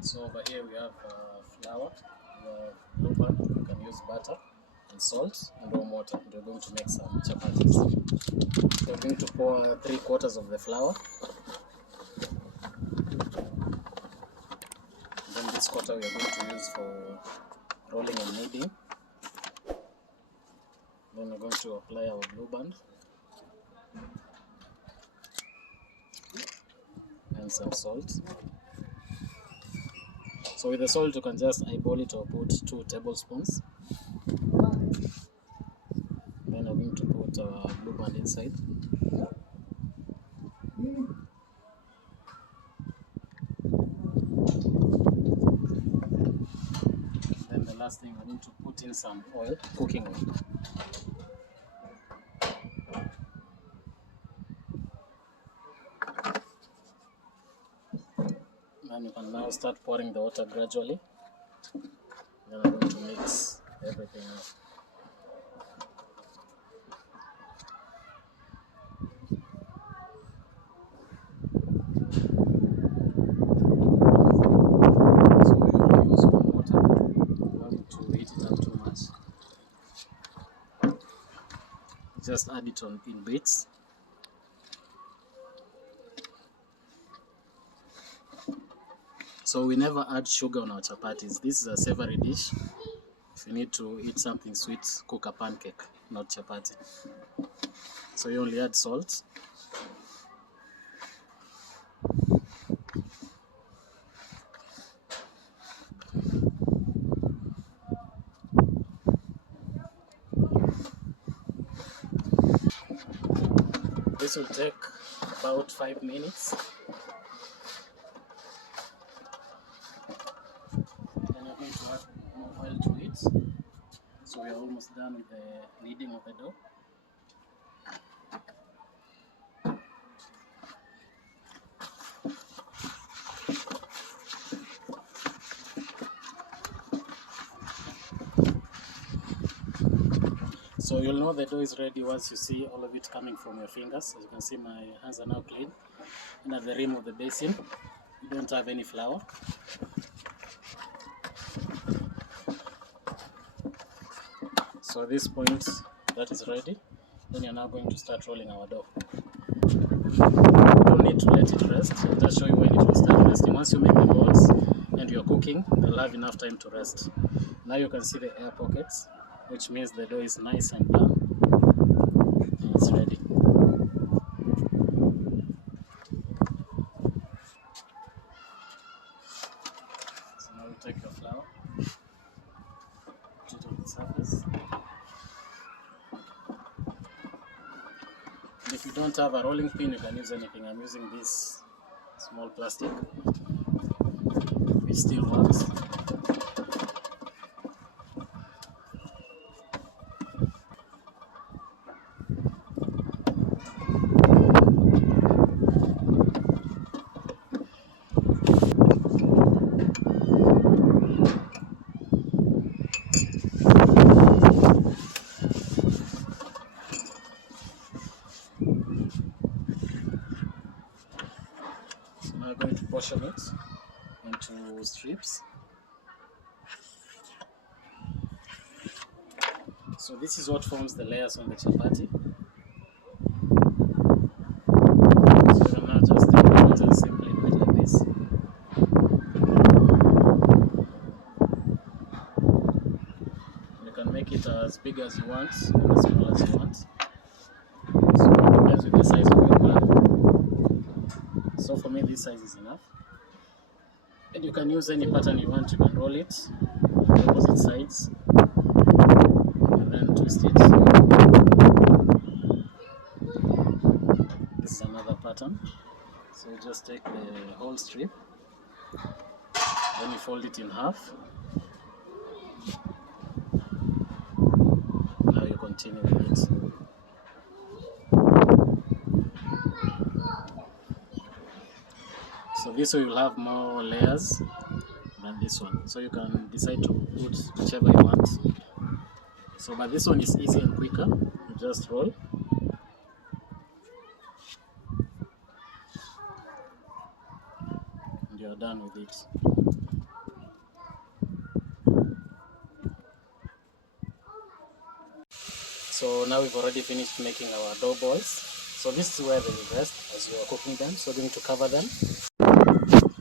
So over here we have flour, we have blueband, you can use butter and salt and warm water, and we're going to make some chapatis. So we're going to pour 3/4 of the flour, and then this quarter we are going to use for rolling and kneading. Then we're going to apply our blueband and some salt. So with the salt you can just eyeball it or put 2 tablespoons. Then I'm going to put blueband inside. Then the last thing, I need to put in some oil, cooking oil. And you can now start pouring the water gradually. Then I'm going to mix everything up. So you only use warm water, you don't need to heat it up too much. Just add it on in bits. So we never add sugar on our chapatis. This is a savory dish. If you need to eat something sweet, cook a pancake, not chapati. So you only add salt. This will take about 5 minutes. Then you're going to add more oil to it. So we are almost done with the kneading of the dough. So you'll know the dough is ready once you see all of it coming from your fingers. As you can see, my hands are now clean. And at the rim of the basin, you don't have any flour. So at this point, that is ready. Then you're now going to start rolling our dough. You don't need to let it rest. I'll just show you when it will start resting. Once you make the balls and you're cooking, they'll have enough time to rest. Now you can see the air pockets, which means the dough is nice and done. And it's ready. So now you take your flour, put it on the surface. And if you don't have a rolling pin, you can use anything. I'm using this small plastic, which still works. Now I'm going to portion it into strips. So this is what forms the layers on the chapati. So you can now just take it out and simply do it like this. You can make it as big as you want or as small as you want. So it depends with the size of your pan. So for me, this size is enough. And you can use any pattern you want. You can roll it on the opposite sides and then twist it. This is another pattern. So you just take the whole strip, then you fold it in half. Now you continue with it. So this way you'll have more layers than this one. So you can decide to put whichever you want. So but this one is easy and quicker. You just roll. And you're done with it. So now we've already finished making our dough balls. So this is where they will rest as you are cooking them. So we're going to cover them.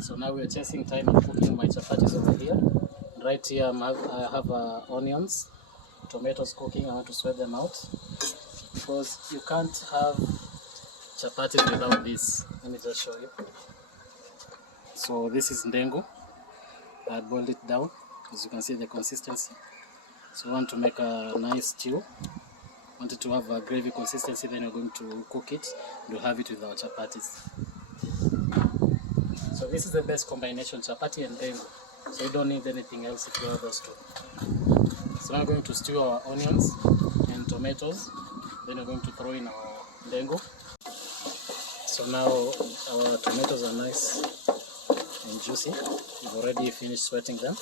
So now we're chasing time and cooking my chapatis over here. Right here I have onions, tomatoes cooking. I want to sweat them out because you can't have chapatis without this. Let me just show you. So this is ndengu. I boiled it down. As you can see the consistency. So you want to make a nice stew. Want it to have a gravy consistency, then you're going to cook it. You'll have it with our chapatis. So this is the best combination, chapati and ndengu. So you don't need anything else if you have those two. So now we're going to stew our onions and tomatoes. Then we're going to throw in our ndengu. So now our tomatoes are nice and juicy. We've already finished sweating them.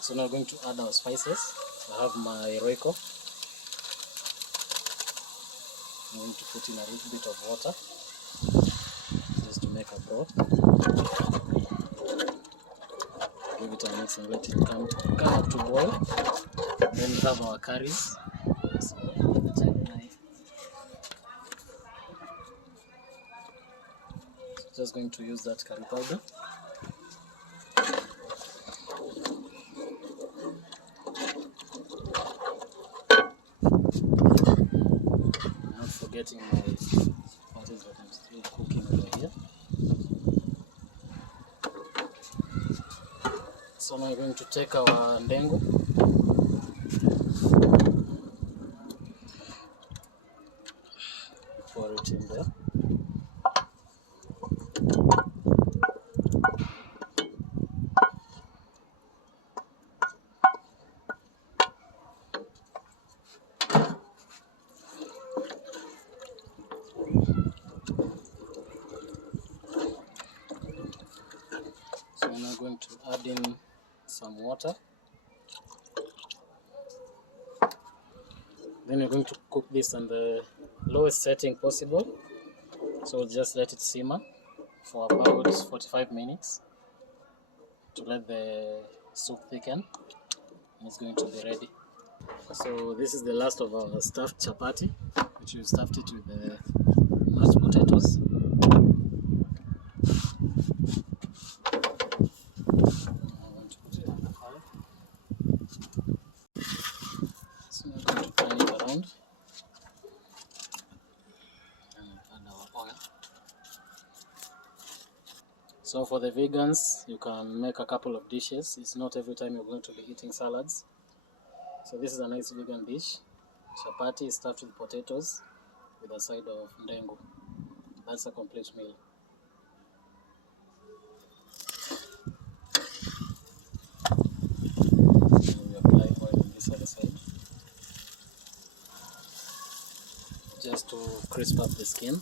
So now we're going to add our spices. I have my roiko. I'm going to put in a little bit of water just to make a broth. Give it a mix and let it come up to boil. Then we have our curries. So just going to use that curry powder. Not forgetting my potatoes that I'm still cooking over here. So now we're going to take our ndengu. Pour it in there. So we're now going to add in some water. Then you're going to cook this on the lowest setting possible. So just let it simmer for about 45 minutes to let the soup thicken, and it's going to be ready. So this is the last of our stuffed chapati, which we stuffed it with the mashed potatoes. I'm going to put it on the fire. So we're going to turn it around and add our oil. So for the vegans, you can make a couple of dishes. It's not every time you're going to be eating salads. So this is a nice vegan dish. Chapati stuffed with potatoes with a side of ndengu. That's a complete meal. And we apply oil on this other side just to crisp up the skin.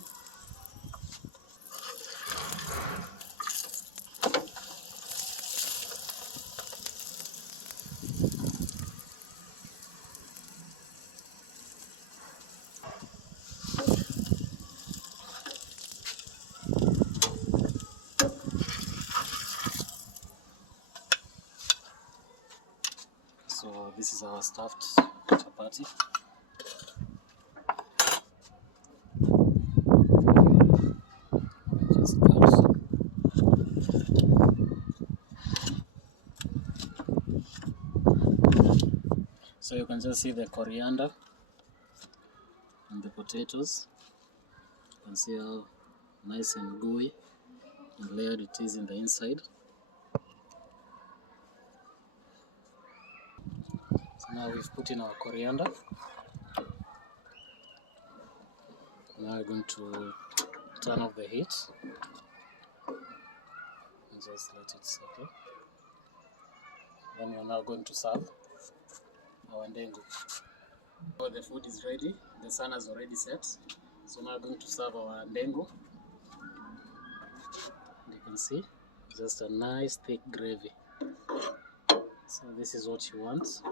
So this is our stuffed chapati. Just cut. So you can just see the coriander and the potatoes. You can see how nice and gooey and layered it is in the inside. So now we've put in our coriander. Now we're going to turn off the heat and just let it settle. Then we're now going to serve our ndengu. So the food is ready. The sun has already set. So now we're going to serve our ndengu. You can see just a nice thick gravy. So this is what you want.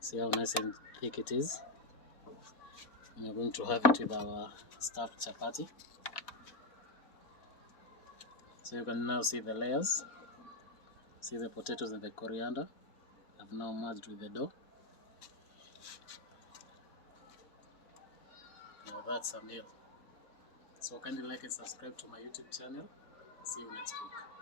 See how nice and thick it is. And we're going to have it with our stuffed chapati. So you can now see the layers. See the potatoes and the coriander have now merged with the dough. that's a meal. So kindly like and subscribe to my YouTube channel. See you next week.